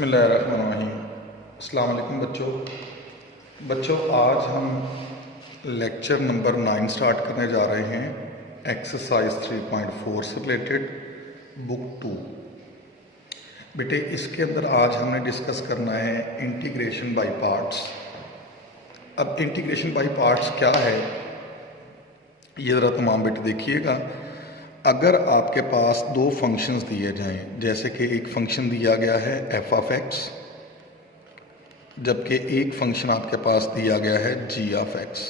बिस्मिल्लाहिर्रहमानिर्रहीम। अस्सलाम वालेकुम बच्चों। आज हम लेक्चर नंबर 9 स्टार्ट करने जा रहे हैं एक्सरसाइज 3.4 से रिलेटेड बुक 2। बेटे इसके अंदर आज हमने डिस्कस करना है इंटीग्रेशन बाय पार्ट्स। अब इंटीग्रेशन बाय पार्ट्स क्या है ये ज़रा तमाम बेटे देखिएगा। अगर आपके पास दो फंक्शंस दिए जाएं, जैसे कि एक फंक्शन दिया गया है एफ ऑफ एक्स, जबकि एक फंक्शन आपके पास दिया गया है जी ऑफ एक्स।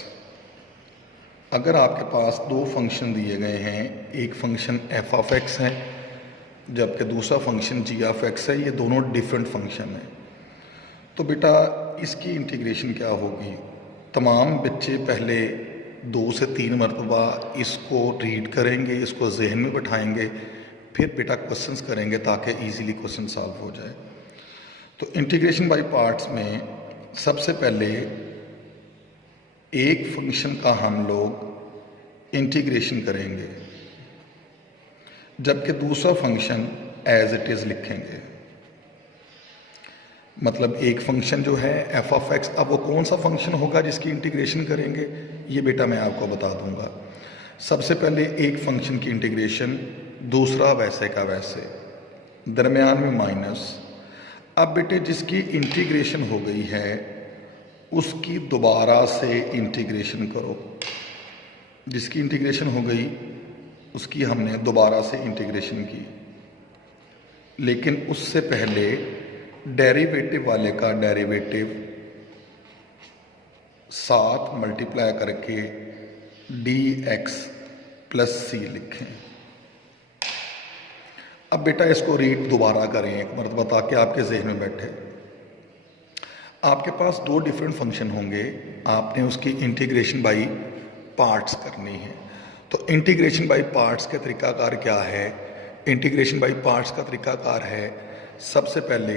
अगर आपके पास दो फंक्शन दिए गए हैं, एक फंक्शन एफ ऑफ एक्स है जबकि दूसरा फंक्शन जी ऑफ एक्स है, ये दोनों डिफरेंट फंक्शन हैं, तो बेटा इसकी इंटीग्रेशन क्या होगी। तमाम बच्चे पहले 2 से 3 मरतबा इसको रीड करेंगे, इसको जहन में बैठाएंगे, फिर बेटा क्वेश्चंस करेंगे ताकि इजीली क्वेश्चन सॉल्व हो जाए। तो इंटीग्रेशन बाय पार्ट्स में सबसे पहले एक फंक्शन का हम लोग इंटीग्रेशन करेंगे जबकि दूसरा फंक्शन एज इट इज़ लिखेंगे। मतलब एक फंक्शन जो है एफ ऑफ एक्स, अब वो कौन सा फंक्शन होगा जिसकी इंटीग्रेशन करेंगे ये बेटा मैं आपको बता दूंगा। सबसे पहले एक फंक्शन की इंटीग्रेशन, दूसरा वैसे का वैसे, दरमियान में माइनस। अब बेटे जिसकी इंटीग्रेशन हो गई है उसकी दोबारा से इंटीग्रेशन करो। जिसकी इंटीग्रेशन हो गई उसकी हमने दोबारा से इंटीग्रेशन की, लेकिन उससे पहले डेरिवेटिव वाले का डेरिवेटिव 7 मल्टीप्लाई करके dx प्लस सी लिखें। अब बेटा इसको रीड दोबारा करें एक मरतबा ताकि आपके जहन में बैठे। आपके पास दो डिफरेंट फंक्शन होंगे, आपने उसकी इंटीग्रेशन बाई पार्ट्स करनी है। तो इंटीग्रेशन बाई पार्ट्स का तरीकाकार क्या है। इंटीग्रेशन बाई पार्ट्स का तरीकाकार है, सबसे पहले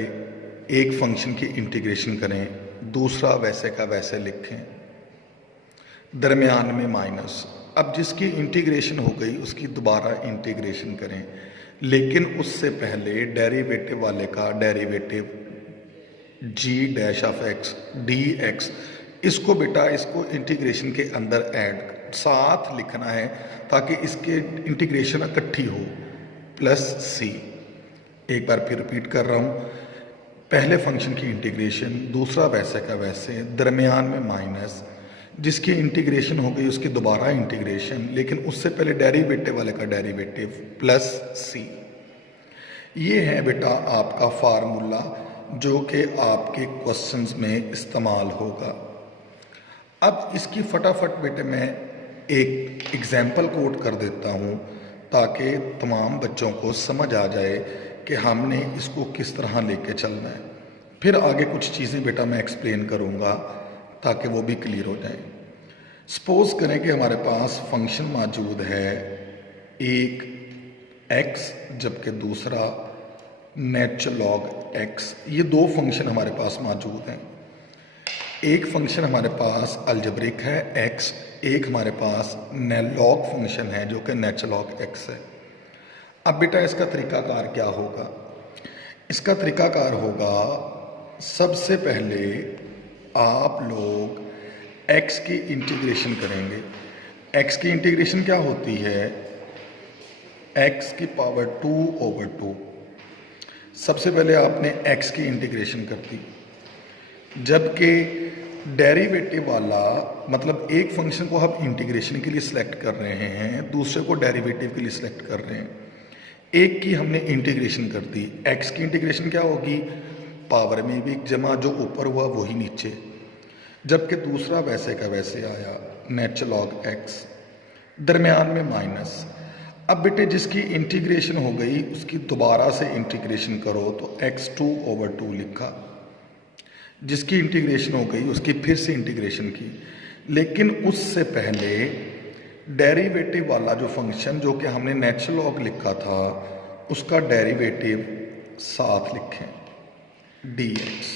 एक फंक्शन की इंटीग्रेशन करें, दूसरा वैसे का वैसे लिखें, दरमियान में माइनस। अब जिसकी इंटीग्रेशन हो गई उसकी दोबारा इंटीग्रेशन करें, लेकिन उससे पहले डेरिवेटिव वाले का derivative g dash of x d x, इसको बेटा इसको इंटीग्रेशन के अंदर ऐड साथ लिखना है ताकि इसके इंटीग्रेशन इकट्ठी हो, प्लस सी। एक बार फिर रिपीट कर रहा हूँ, पहले फंक्शन की इंटीग्रेशन, दूसरा वैसे का वैसे, दरमियान में माइनस। जिसकी इंटीग्रेशन हो गई उसकी दोबारा इंटीग्रेशन, लेकिन उससे पहले डेरिवेटिव वाले का डेरिवेटिव प्लस सी। ये है बेटा आपका फार्मूला जो कि आपके क्वेश्चंस में इस्तेमाल होगा। अब इसकी फटाफट बेटे मैं एक एग्जाम्पल कोट कर देता हूँ ताकि तमाम बच्चों को समझ आ जाए कि हमने इसको किस तरह लेके चलना है। फिर आगे कुछ चीज़ें बेटा मैं एक्सप्लेन करूँगा ताकि वो भी क्लियर हो जाए। सपोज करें कि हमारे पास फंक्शन मौजूद है एक x जबकि दूसरा नेचुरल लॉग x। ये दो फंक्शन हमारे पास मौजूद हैं। एक फंक्शन हमारे पास अलजेब्रिक है x, एक हमारे पास लॉग फंक्शन है जो कि नेचुरल लॉग x है। अब बेटा इसका तरीकाकार क्या होगा। इसका तरीकाकार होगा, सबसे पहले आप लोग x की इंटीग्रेशन करेंगे। x की इंटीग्रेशन क्या होती है, x की पावर 2/2। सबसे पहले आपने x की इंटीग्रेशन कर दी, जबकि डेरिवेटिव वाला मतलब एक फंक्शन को हम इंटीग्रेशन के लिए सिलेक्ट कर रहे हैं, दूसरे को डेरिवेटिव के लिए सिलेक्ट कर रहे हैं। एक की हमने इंटीग्रेशन कर दी, x की इंटीग्रेशन क्या होगी, पावर में भी जमा, जो ऊपर हुआ वही नीचे, जबकि दूसरा वैसे का वैसे आया नेचुरल लॉग x, दरमियान में माइनस। अब बेटे जिसकी इंटीग्रेशन हो गई उसकी दोबारा से इंटीग्रेशन करो तो x2/2 लिखा। जिसकी इंटीग्रेशन हो गई उसकी फिर से इंटीग्रेशन की, लेकिन उससे पहले डेरिवेटिव वाला जो फंक्शन जो कि हमने नेचुरल लॉग लिखा था उसका डेरिवेटिव साथ लिखें dx।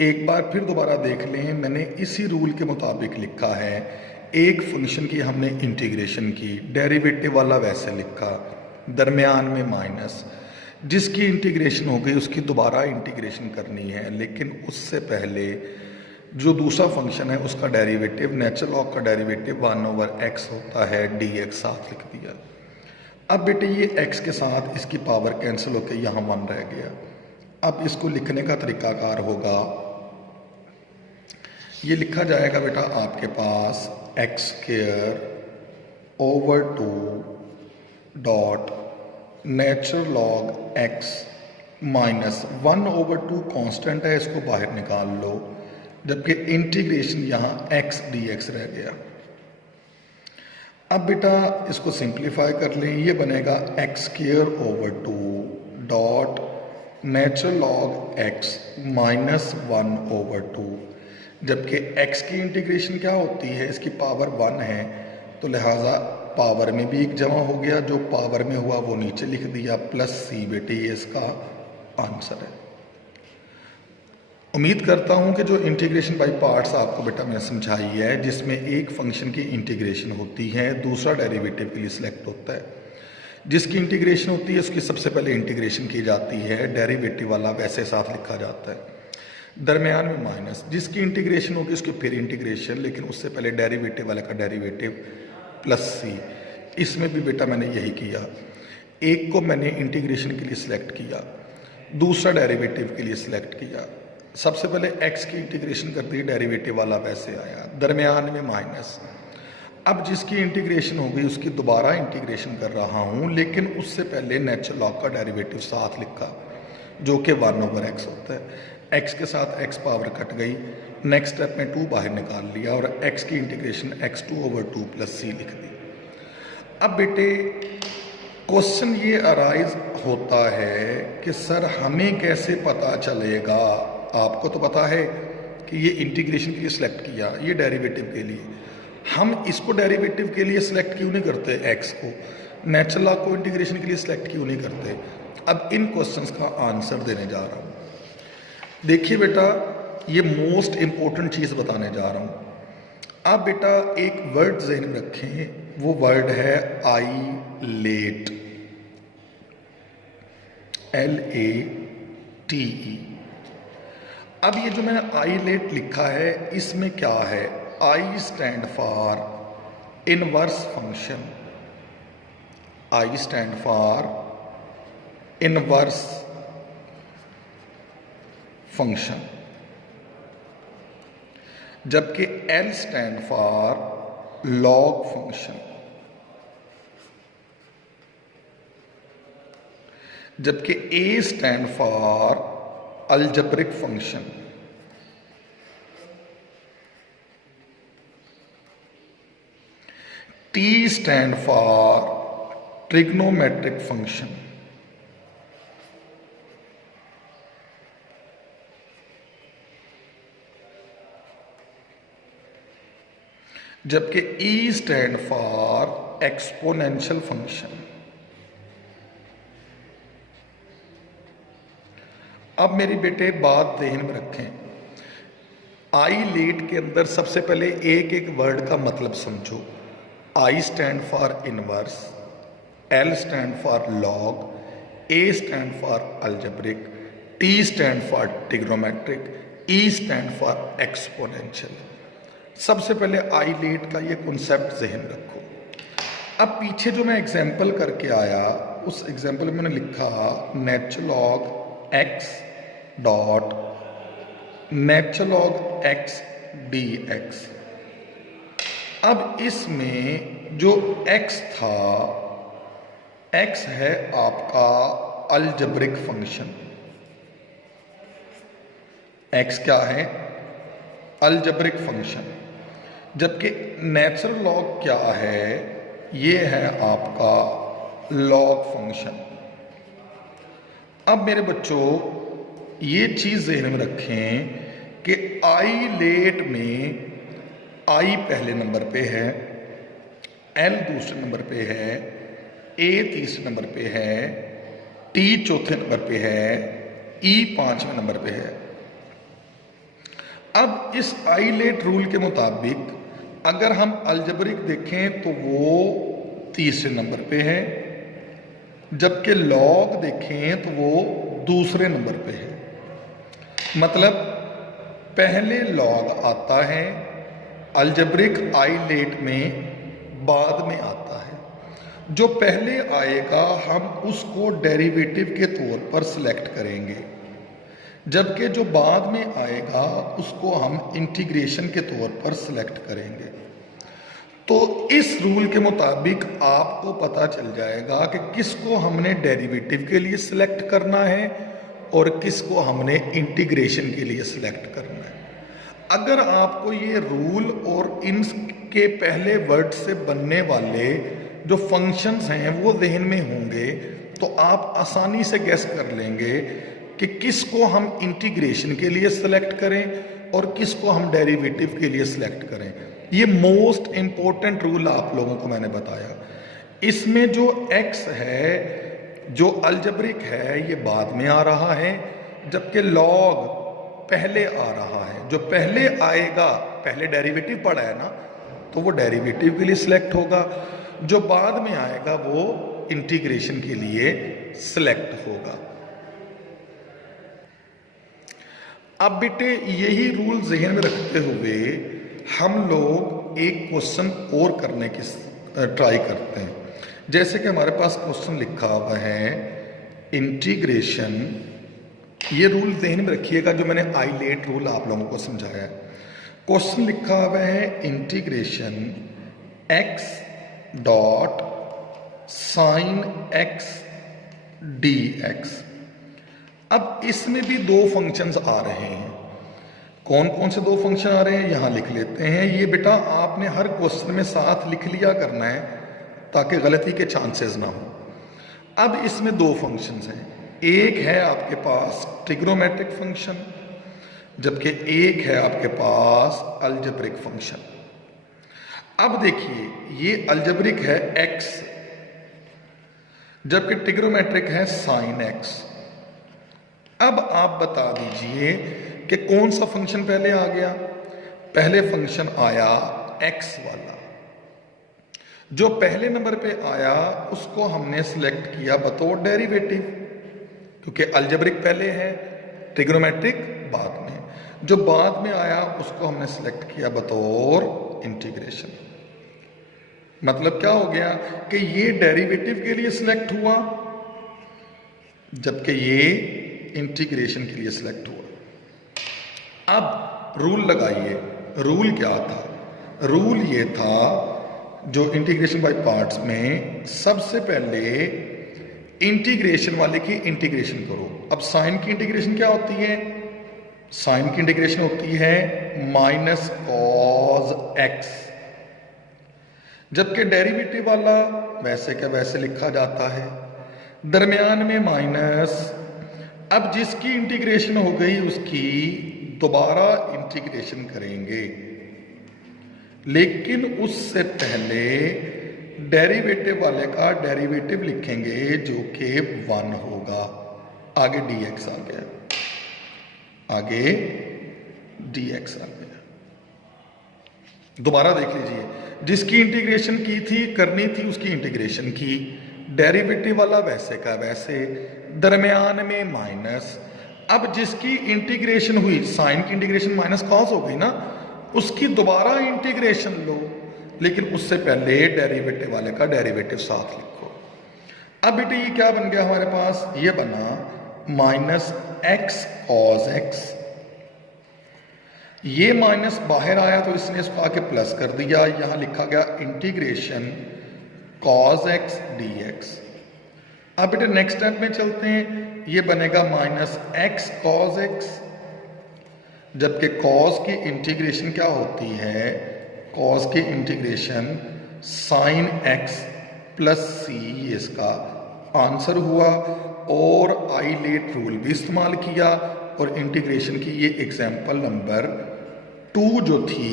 एक बार फिर दोबारा देख लें, मैंने इसी रूल के मुताबिक लिखा है। एक फंक्शन की हमने इंटीग्रेशन की, डेरिवेटिव वाला वैसे लिखा, दरमियान में माइनस। जिसकी इंटीग्रेशन हो गई उसकी दोबारा इंटीग्रेशन करनी है, लेकिन उससे पहले जो दूसरा फंक्शन है उसका डेरिवेटिव, नेचुरल लॉग का डेरिवेटिव 1/x होता है, dx साथ लिख दिया। अब बेटे ये x के साथ इसकी पावर कैंसिल होकर यहाँ 1 रह गया। अब इसको लिखने का तरीकाकार होगा, ये लिखा जाएगा बेटा आपके पास x² over 2 dot natural log x minus 1/2 constant है, इसको बाहर निकाल लो, जबकि इंटीग्रेशन यहाँ x dx रह गया। अब बेटा इसको सिंप्लीफाई कर लें, ये बनेगा x² over 2 dot natural log x minus 1/2, जबकि x की इंटीग्रेशन क्या होती है, इसकी पावर 1 है, तो लिहाजा पावर में भी एक जमा हो गया, जो पावर में हुआ वो नीचे लिख दिया, प्लस c बेटे ये इसका आंसर है। उम्मीद करता हूं कि जो इंटीग्रेशन बाय पार्ट्स आपको बेटा मैंने समझाई है, जिसमें एक फंक्शन की इंटीग्रेशन होती है, दूसरा डेरिवेटिव के लिए सिलेक्ट होता है, जिसकी इंटीग्रेशन होती है उसकी सबसे पहले इंटीग्रेशन की जाती है, डेरिवेटिव वाला वैसे साथ लिखा जाता है, दरमियान में माइनस, जिसकी इंटीग्रेशन होगी उसकी फिर इंटीग्रेशन, लेकिन उससे पहले डेरिवेटिव वाले का डेरिवेटिव प्लस सी। इसमें भी बेटा मैंने यही किया, एक को मैंने इंटीग्रेशन के लिए सिलेक्ट किया, दूसरा डेरिवेटिव के लिए सिलेक्ट किया, सबसे पहले x की इंटीग्रेशन कर दी, डेरिवेटिव वाला वैसे आया, दरमियान में माइनस। अब जिसकी इंटीग्रेशन हो गई उसकी दोबारा इंटीग्रेशन कर रहा हूँ, लेकिन उससे पहले नेचुरल लॉग का डेरिवेटिव साथ लिखा, जो कि 1/x होता है। x के साथ x पावर कट गई, नेक्स्ट स्टेप में 2 बाहर निकाल लिया और x की इंटीग्रेशन x2/2 प्लस c लिख दी। अब बेटे क्वेश्चन ये अराइज होता है कि सर हमें कैसे पता चलेगा, आपको तो पता है कि ये इंटीग्रेशन के लिए सिलेक्ट किया, ये डेरिवेटिव के लिए, हम इसको डेरिवेटिव के लिए सिलेक्ट क्यों नहीं करते, x को, नेचुरल लॉग को इंटीग्रेशन के लिए सिलेक्ट क्यों नहीं करते। अब इन क्वेश्चंस का आंसर देने जा रहा हूँ। देखिए बेटा ये मोस्ट इंपॉर्टेंट चीज़ बताने जा रहा हूँ। आप बेटा एक वर्ड ज़हन में रखें, वो वर्ड है आई लेट, LATE। अब ये जो मैंने आई लेट लिखा है, इसमें क्या है, I stand for inverse function, I stand for inverse function, जबकि L stand for log function, जबकि A stand for algebraic function, T stand for trigonometric function, जबकि E stand for exponential function. अब मेरी बेटे बात ध्यान में रखें, आई लेट के अंदर सबसे पहले एक एक वर्ड का मतलब समझो। I stand for inverse, L stand for log, A stand for algebraic, T stand for trigonometric, E stand for exponential. सबसे पहले आई लेट का ये कॉन्सेप्ट जहन रखो। अब पीछे जो मैं एग्जाम्पल करके आया, उस एग्जाम्पल में मैंने लिखा natural log x dot natural log x dx। अब इसमें जो x था, x है आपका अलजेब्रिक फंक्शन, x क्या है, अलजेब्रिक फंक्शन, जबकि नेचुरल लॉग क्या है, ये है आपका लॉग फंक्शन। अब मेरे बच्चों ये चीज़ ज़हन में रखें कि आई लेट में आई पहले नंबर पे है, L दूसरे नंबर पे है, A तीसरे नंबर पे है, T चौथे नंबर पे है, E पांचवें नंबर पे है। अब इस आई लेट रूल के मुताबिक अगर हम अलजेब्रिक देखें तो वो तीसरे नंबर पे है, जबकि लॉग देखें तो वो दूसरे नंबर पे है। मतलब पहले लॉग आता है, अलजेब्रिक आइलेट में बाद में आता है। जो पहले आएगा हम उसको डेरिवेटिव के तौर पर सिलेक्ट करेंगे, जबकि जो बाद में आएगा उसको हम इंटीग्रेशन के तौर पर सिलेक्ट करेंगे। तो इस रूल के मुताबिक आपको पता चल जाएगा कि किसको हमने डेरिवेटिव के लिए सिलेक्ट करना है और किसको हमने इंटीग्रेशन के लिए सिलेक्ट करना है। अगर आपको ये रूल और इनके पहले वर्ड से बनने वाले जो फंक्शंस हैं वो जहन में होंगे तो आप आसानी से गेस कर लेंगे कि किसको हम इंटीग्रेशन के लिए सिलेक्ट करें और किसको हम डेरिवेटिव के लिए सिलेक्ट करें। ये मोस्ट इंपॉर्टेंट रूल आप लोगों को मैंने बताया। इसमें जो x है, जो अलजेब्रिक है, ये बाद में आ रहा है, जबकि लॉग पहले आ रहा है। जो पहले आएगा, पहले डेरिवेटिव पढ़ा है ना, तो वो डेरिवेटिव के लिए सिलेक्ट होगा। जो बाद में आएगा वो इंटीग्रेशन के लिए सिलेक्ट होगा। अब बेटे यही रूल जहन में रखते हुए हम लोग एक क्वेश्चन और करने की ट्राई करते हैं। जैसे कि हमारे पास क्वेश्चन लिखा हुआ है इंटीग्रेशन। ये रूल जहन में रखिएगा जो मैंने आइलेट रूल आप लोगों को समझाया है। क्वेश्चन लिखा हुआ है integration x dot sine x dx। अब इसमें भी दो फंक्शंस आ रहे हैं। कौन कौन से दो फंक्शन आ रहे हैं यहां लिख लेते हैं। ये बेटा आपने हर क्वेश्चन में साथ लिख लिया करना है ताकि गलती के चांसेस ना हो। अब इसमें दो फंक्शंस हैं। एक है आपके पास ट्रिग्नोमेट्रिक फंक्शन, जबकि एक है आपके पास अलजेब्रिक फंक्शन। अब देखिए ये अलजेब्रिक है x, जबकि ट्रिग्नोमेट्रिक है साइन x। अब आप बता दीजिए कि कौन सा फंक्शन पहले आ गया। पहले फंक्शन आया x वाला। जो पहले नंबर पे आया उसको हमने सिलेक्ट किया बतौर डेरिवेटिव, क्योंकि अलजेब्रिक पहले है, ट्रिग्नोमेट्रिक बाद में। जो बाद में आया उसको हमने सिलेक्ट किया बतौर इंटीग्रेशन। मतलब क्या हो गया कि ये डेरिवेटिव के लिए सिलेक्ट हुआ, जबकि ये इंटीग्रेशन के लिए सिलेक्ट हुआ। अब रूल लगाइए। रूल क्या था? रूल ये था जो इंटीग्रेशन बाय पार्ट्स में सबसे पहले इंटीग्रेशन वाले की इंटीग्रेशन करो। अब साइन की इंटीग्रेशन क्या होती है? साइन की इंटीग्रेशन होती है माइनस कॉज एक्स, जबकि डेरिवेटिव वाला वैसे का वैसे लिखा जाता है, दरमियान में माइनस। अब जिसकी इंटीग्रेशन हो गई उसकी दोबारा इंटीग्रेशन करेंगे, लेकिन उससे पहले डेरिवेटिव वाले का डेरिवेटिव लिखेंगे जो कि 1 होगा। आगे dx आ गया, आगे dx आ गया। दोबारा देख लीजिए, जिसकी इंटीग्रेशन की थी, करनी थी, उसकी इंटीग्रेशन की, डेरिवेटिव वाला वैसे का वैसे, दरमियान में माइनस। अब जिसकी इंटीग्रेशन हुई, साइन की इंटीग्रेशन माइनस कॉस हो गई ना, उसकी दोबारा इंटीग्रेशन लो, लेकिन उससे पहले डेरिवेटिव वाले का डेरिवेटिव साथ लिखो। अब बेटे ये क्या बन गया हमारे पास? ये बना माइनस एक्स कॉस एक्स। ये माइनस बाहर आया तो इसने इसको आके प्लस कर दिया, यहां लिखा गया इंटीग्रेशन कॉस एक्स dx। अब बेटे नेक्स्ट स्टेप में चलते हैं। ये बनेगा माइनस एक्स कॉस एक्स, जबकि कॉस की इंटीग्रेशन क्या होती है? कॉस की इंटीग्रेशन साइन एक्स प्लस सी, ये इसका आंसर हुआ। और आइलेट रूल भी इस्तेमाल किया और इंटीग्रेशन की ये एग्जाम्पल नंबर 2 जो थी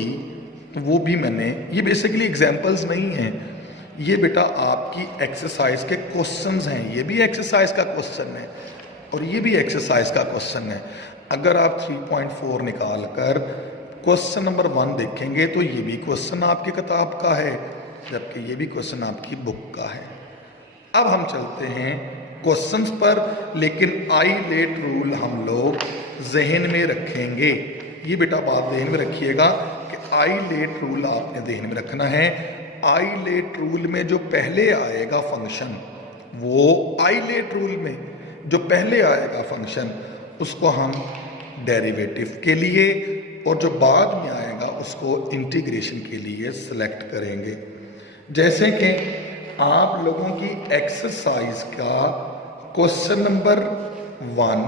वो भी मैंने, ये बेसिकली एग्जाम्पल्स नहीं हैं, ये बेटा आपकी एक्सरसाइज के क्वेश्चंस हैं। ये भी एक्सरसाइज का क्वेश्चन है और ये भी एक्सरसाइज का क्वेश्चन है। अगर आप 3.4 निकाल कर क्वेश्चन नंबर 1 देखेंगे तो ये भी क्वेश्चन आपकी किताब का है, जबकि ये भी क्वेश्चन आपकी बुक का है। अब हम चलते हैं क्वेश्चंस पर, लेकिन आईलेट रूल हम लोग जहन में रखेंगे। ये बेटा बात जहन में रखिएगा कि आईलेट रूल आपने जहन में रखना है। आईलेट रूल में जो पहले आएगा फंक्शन, वो आईलेट रूल में जो पहले आएगा फंक्शन उसको हम डेरिवेटिव के लिए, और जो बाद में आएगा उसको इंटीग्रेशन के लिए सिलेक्ट करेंगे। जैसे कि आप लोगों की एक्सरसाइज का क्वेश्चन नंबर 1,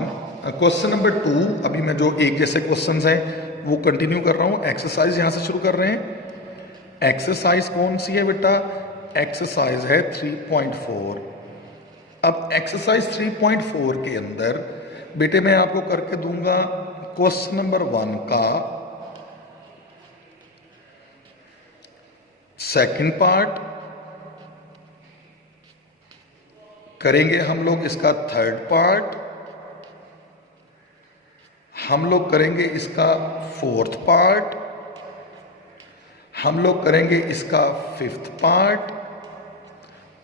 क्वेश्चन नंबर 2, अभी मैं जो एक जैसे क्वेश्चंस हैं वो कंटिन्यू कर रहा हूँ। एक्सरसाइज यहाँ से शुरू कर रहे हैं। एक्सरसाइज कौन सी है बेटा? एक्सरसाइज है 3.4। अब एक्सरसाइज 3.4 के अंदर बेटे मैं आपको करके दूंगा क्वेश्चन नंबर 1 का सेकंड पार्ट, करेंगे हम लोग इसका थर्ड पार्ट, हम लोग करेंगे इसका फोर्थ पार्ट, हम लोग करेंगे इसका फिफ्थ पार्ट,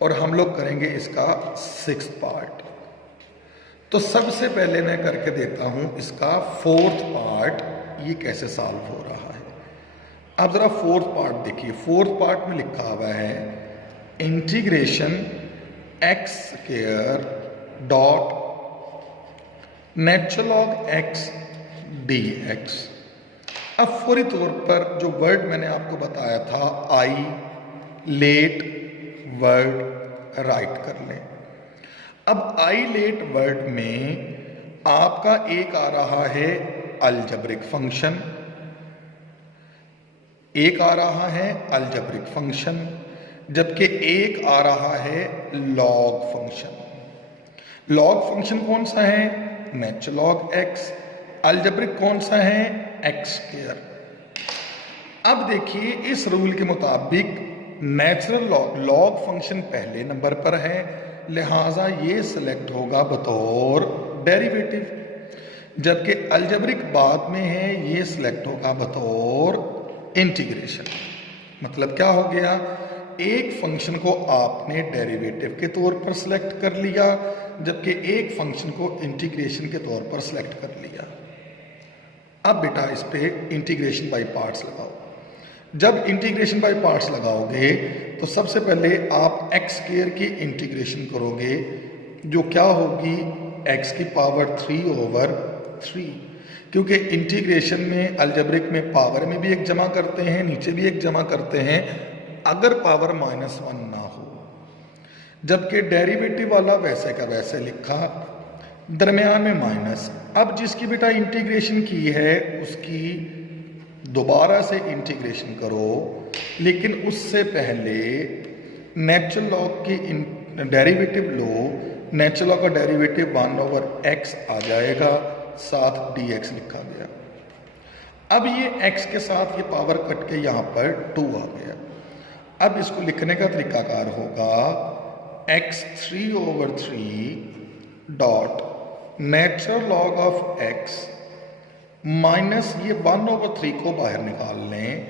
और हम लोग करेंगे इसका सिक्स्थ पार्ट। तो सबसे पहले मैं करके देता हूं इसका फोर्थ पार्ट, ये कैसे सॉल्व हो रहा है। अब जरा फोर्थ पार्ट देखिए। फोर्थ पार्ट में लिखा हुआ है integration x square dot natural log x d x. अब फौरी तौर पर जो वर्ड मैंने आपको बताया था आई लेट वर्ड राइट कर लें। अब आई लेट वर्ड में आपका एक आ रहा है अलजेब्रिक फंक्शन, एक आ रहा है अलजेब्रिक फंक्शन, जबकि एक आ रहा है लॉग फंक्शन। लॉग फंक्शन कौन सा है? Natural log x. अलजेब्रिक कौन सा है? X square. अब देखिए इस रूल के मुताबिक नेचुरल लॉग फंक्शन पहले नंबर पर है, लिहाजा ये सिलेक्ट होगा बतौर डेरिवेटिव, जबकि अलजेब्रिक बाद में है, ये सिलेक्ट होगा बतौर इंटीग्रेशन। मतलब क्या हो गया? एक फंक्शन को आपने डेरिवेटिव के तौर पर सिलेक्ट कर लिया, जबकि एक फंक्शन को इंटीग्रेशन के तौर पर सिलेक्ट कर लिया। अब बेटा इस पे इंटीग्रेशन बाय पार्ट्स लगाओ। जब इंटीग्रेशन बाय पार्ट्स लगाओगे तो सबसे पहले आप एक्स स्क्वायर की इंटीग्रेशन करोगे, जो क्या होगी एक्स की पावर 3/3, क्योंकि इंटीग्रेशन में अलजेब्रिक में पावर में भी एक जमा करते हैं, नीचे भी एक जमा करते हैं अगर पावर -1 ना हो। जबकि डेरिवेटिव वाला वैसे का वैसे लिखा, दरमियान में माइनस। अब जिसकी बेटा इंटीग्रेशन की है उसकी दोबारा से इंटीग्रेशन करो, लेकिन उससे पहले नेचुरल लॉग की डेरिवेटिव लो। नेचुरल लॉग का डेरिवेटिव 1/x आ जाएगा, साथ dx लिखा गया। अब ये x के साथ ये पावर कट के यहां पर 2 आ गया। अब इसको लिखने का तरीकाकार होगा x 3/3 dot natural log of x minus ये 1/3 को बाहर निकाल लें,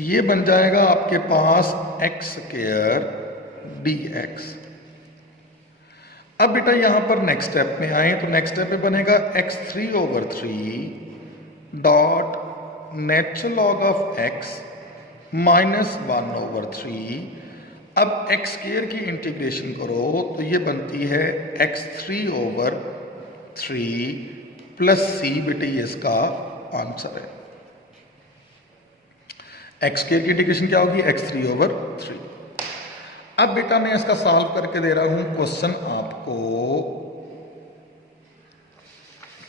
ये बन जाएगा आपके पास एक्स स्क्वायर dx। अब बेटा यहां पर नेक्स्ट स्टेप में आए तो नेक्स्ट स्टेप में बनेगा x 3/3 dot natural log of x minus 1/3। अब x स्क्वायर की इंटीग्रेशन करो तो ये बनती है x 3/3 प्लस c। बेटे ये इसका आंसर है। x स्क्वायर की इंटीग्रेशन क्या होगी? x 3/3। अब बेटा मैं इसका सॉल्व करके दे रहा हूं क्वेश्चन आपको।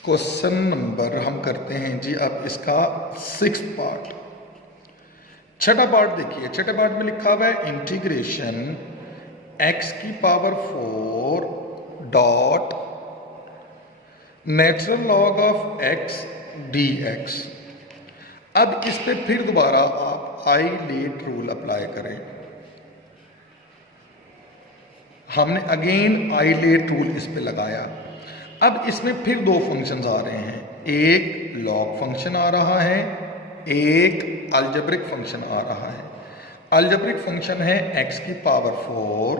क्वेश्चन नंबर हम करते हैं जी अब इसका 6th पार्ट। छठा पार्ट देखिए। छठे पार्ट में लिखा हुआ है इंटीग्रेशन x की power 4 dot natural log of x dx। अब इस पे फिर दोबारा आप आई लेट रूल अप्लाई करें। हमने अगेन आई लेट रूल इस पे लगाया। अब इसमें फिर दो फंक्शंस आ रहे हैं, एक लॉग फंक्शन आ रहा है, एक अलजेब्रिक फंक्शन आ रहा है। अलजेब्रिक फंक्शन है x की पावर 4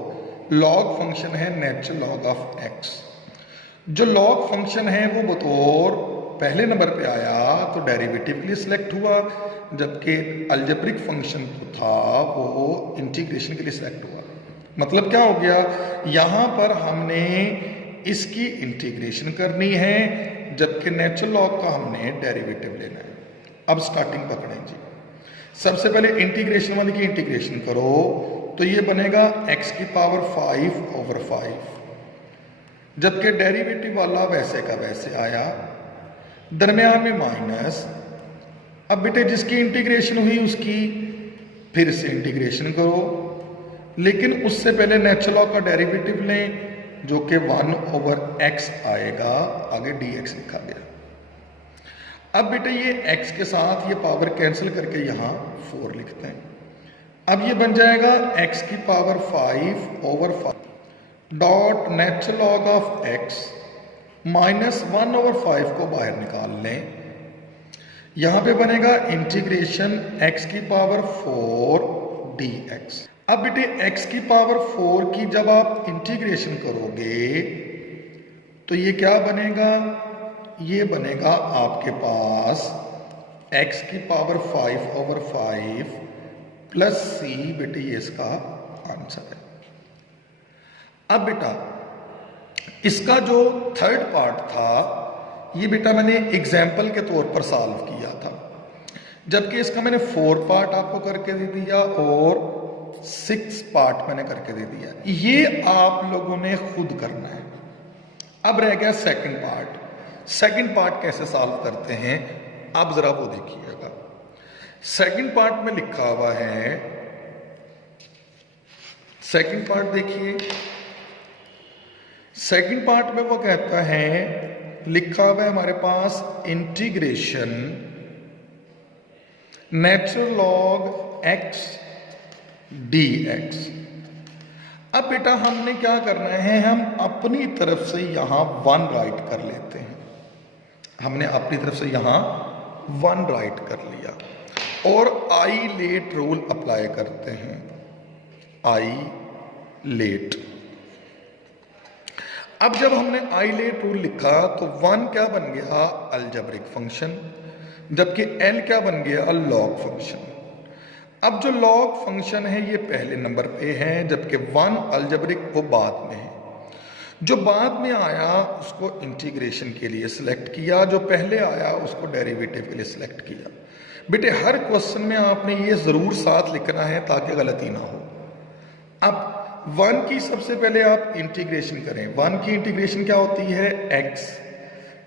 लॉग फंक्शन है नेचुरल लॉग ऑफ एक्स। जो लॉग फंक्शन है वो बतौर पहले नंबर पे आया तो डेरिवेटिव के लिए सिलेक्ट हुआ, जबकि अलजेब्रिक फंक्शन जो था वो इंटीग्रेशन के लिए सिलेक्ट हुआ। मतलब क्या हो गया, यहाँ पर हमने इसकी इंटीग्रेशन करनी है, जबकि नेचुरल लॉग का हमने डेरिवेटिव लेना है। अब स्टार्टिंग पकड़ें जी। सबसे पहले इंटीग्रेशन वाले की इंटीग्रेशन करो तो ये बनेगा x की पावर 5/5, जबकि डेरिवेटिव वाला वैसे का वैसे आया, दरमियान में माइनस। अब बेटे जिसकी इंटीग्रेशन हुई उसकी फिर से इंटीग्रेशन करो, लेकिन उससे पहले नेचुरल लॉग का डेरिवेटिव लें जो कि 1/x आएगा, आगे dx लिखा गया। अब बेटे ये x के साथ ये पावर कैंसिल करके यहाँ 4 लिखते हैं। अब ये बन जाएगा x की power 5/5 dot natural log of x minus 1/5 को बाहर निकाल लें। यहां पे बनेगा इंटीग्रेशन x की पावर 4 dx। अब बेटे x की पावर 4 की जब आप इंटीग्रेशन करोगे तो ये क्या बनेगा, ये बनेगा आपके पास x की पावर 5/5 प्लस c। बेटे ये इसका आंसर है। अब बेटा इसका जो थर्ड पार्ट था ये बेटा मैंने एग्जाम्पल के तौर पर सॉल्व किया था, जबकि इसका मैंने 4 पार्ट आपको करके दे दिया और 6 पार्ट मैंने करके दे दिया। ये आप लोगों ने खुद करना है। अब रह गया सेकंड पार्ट। सेकंड पार्ट कैसे सॉल्व करते हैं आप जरा वो देखिएगा। सेकंड पार्ट में लिखा हुआ है, सेकंड पार्ट देखिए। सेकंड पार्ट में वो कहता है, लिखा हुआ है हमारे पास integration natural log x dx। अब बेटा हमने क्या करना है, हम अपनी तरफ से यहां 1 राइट कर लेते हैं। हमने अपनी तरफ से यहां 1 राइट कर लिया और आई लेट रूल अप्लाई करते हैं। I let. अब जब हमने आई लेट रूल लिखा तो 1 क्या बन गया, अलजेब्रिक फंक्शन, जबकि l क्या बन गया, लॉग फंक्शन। अब जो लॉग फंक्शन है ये पहले नंबर पे है, जबकि 1 अलजेब्रिक वो बाद में है। जो बाद में आया उसको इंटीग्रेशन के लिए सिलेक्ट किया, जो पहले आया उसको डेरिवेटिव के लिए सिलेक्ट किया। बेटे हर क्वेश्चन में आपने ये जरूर साथ लिखना है ताकि गलती ना हो। अब 1 की सबसे पहले आप इंटीग्रेशन करें। 1 की इंटीग्रेशन क्या होती है, x।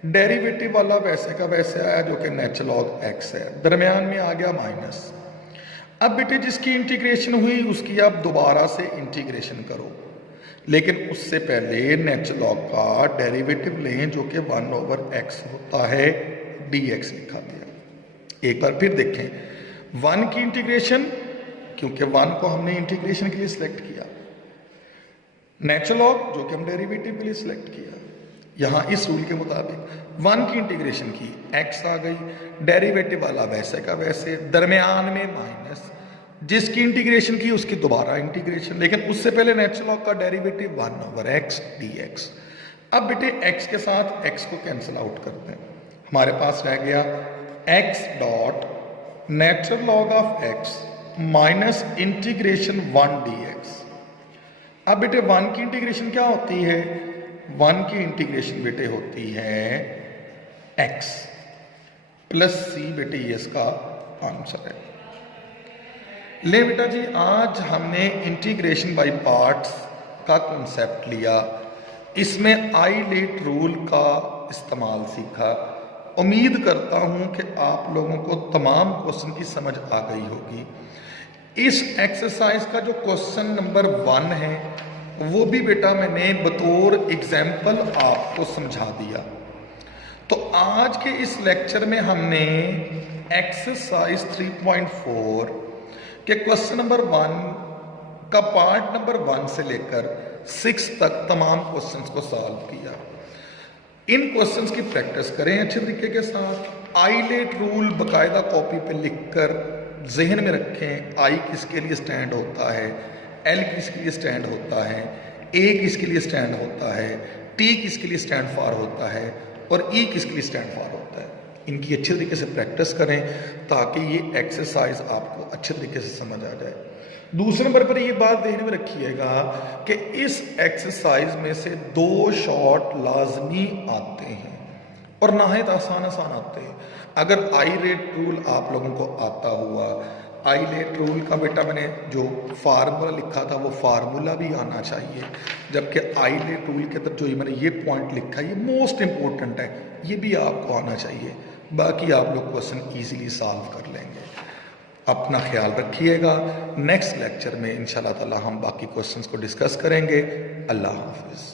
डेरिवेटिव वाला वैसे का वैसे आया जो कि नेचुरल लॉग x है, दरमियान में आ गया माइनस। अब बेटे जिसकी इंटीग्रेशन हुई उसकी आप दोबारा से इंटीग्रेशन करो, लेकिन उससे पहले नेचुरल लॉग का डेरिवेटिव लें जो कि 1/x होता है, dx लिखा गया। एक बार फिर देखें 1 की इंटीग्रेशन, क्योंकि 1 को हमने इंटीग्रेशन के लिए सिलेक्ट किया, नेचुरल लॉग जो कि हम डेरिवेटिव के लिए सिलेक्ट किया। यहां इस रूल के मुताबिक 1 की इंटीग्रेशन की, x आ गई, डेरिवेटिव वाला वैसे का वैसे, दरमियान में माइनस। जिसकी इंटीग्रेशन की उसकी दोबारा इंटीग्रेशन, लेकिन उससे पहले नेचुरल लॉग का डेरिवेटिव 1/x dx। अब बेटे x के साथ x को कैंसिल आउट करते हैं, हमारे पास रह गया x dot natural log of x minus integration 1 dx। अब बेटे 1 की इंटीग्रेशन क्या होती है, 1 की इंटीग्रेशन बेटे होती है x प्लस c। बेटे ये इसका आंसर है। ले बेटा जी आज हमने इंटीग्रेशन बाय पार्ट्स का कॉन्सेप्ट लिया, इसमें आई लेट रूल का इस्तेमाल सीखा। उम्मीद करता हूं कि आप लोगों को तमाम क्वेश्चन की समझ आ गई होगी। इस एक्सरसाइज का जो क्वेश्चन नंबर 1 है वो भी बेटा मैंने बतौर एग्जाम्पल आपको समझा दिया। तो आज के इस लेक्चर में हमने एक्सरसाइज 3.4 के क्वेश्चन नंबर 1 का पार्ट नंबर 1 से लेकर 6 तक तमाम क्वेश्चंस को सॉल्व किया। इन क्वेश्चंस की प्रैक्टिस करें अच्छे तरीके के साथ। आई लेट रूल बाकायदा कॉपी पे लिखकर जहन में रखें। आई किसके लिए स्टैंड होता है, एल किसके लिए स्टैंड होता है, ए किसके लिए स्टैंड होता है, टी किसके लिए स्टैंड फॉर होता है और ई किसके लिए स्टैंड फॉर होता है। इनकी अच्छे तरीके से प्रैक्टिस करें ताकि ये एक्सरसाइज आपको अच्छे तरीके से समझ आ जाए। दूसरे नंबर पर ये बात देखने में रखिएगा कि इस एक्सरसाइज में से 2 शॉट लाजमी आते हैं और नहायत आसान आसान आते हैं। अगर आई रेट रूल आप लोगों को आता हुआ, आई रेट रूल का बेटा मैंने जो फार्मूला लिखा था वो फार्मूला भी आना चाहिए, जबकि आई रेट रूल के अंदर जो मैंने ये पॉइंट लिखा है ये मोस्ट इंपॉर्टेंट है, ये भी आपको आना चाहिए। बाकी आप लोग क्वेश्चन ईजिली सॉल्व कर लेंगे। अपना ख्याल रखिएगा। नेक्स्ट लेक्चर में इंशाल्लाह ताला हम बाकी क्वेश्चंस को डिस्कस करेंगे। अल्लाह हाफिज़।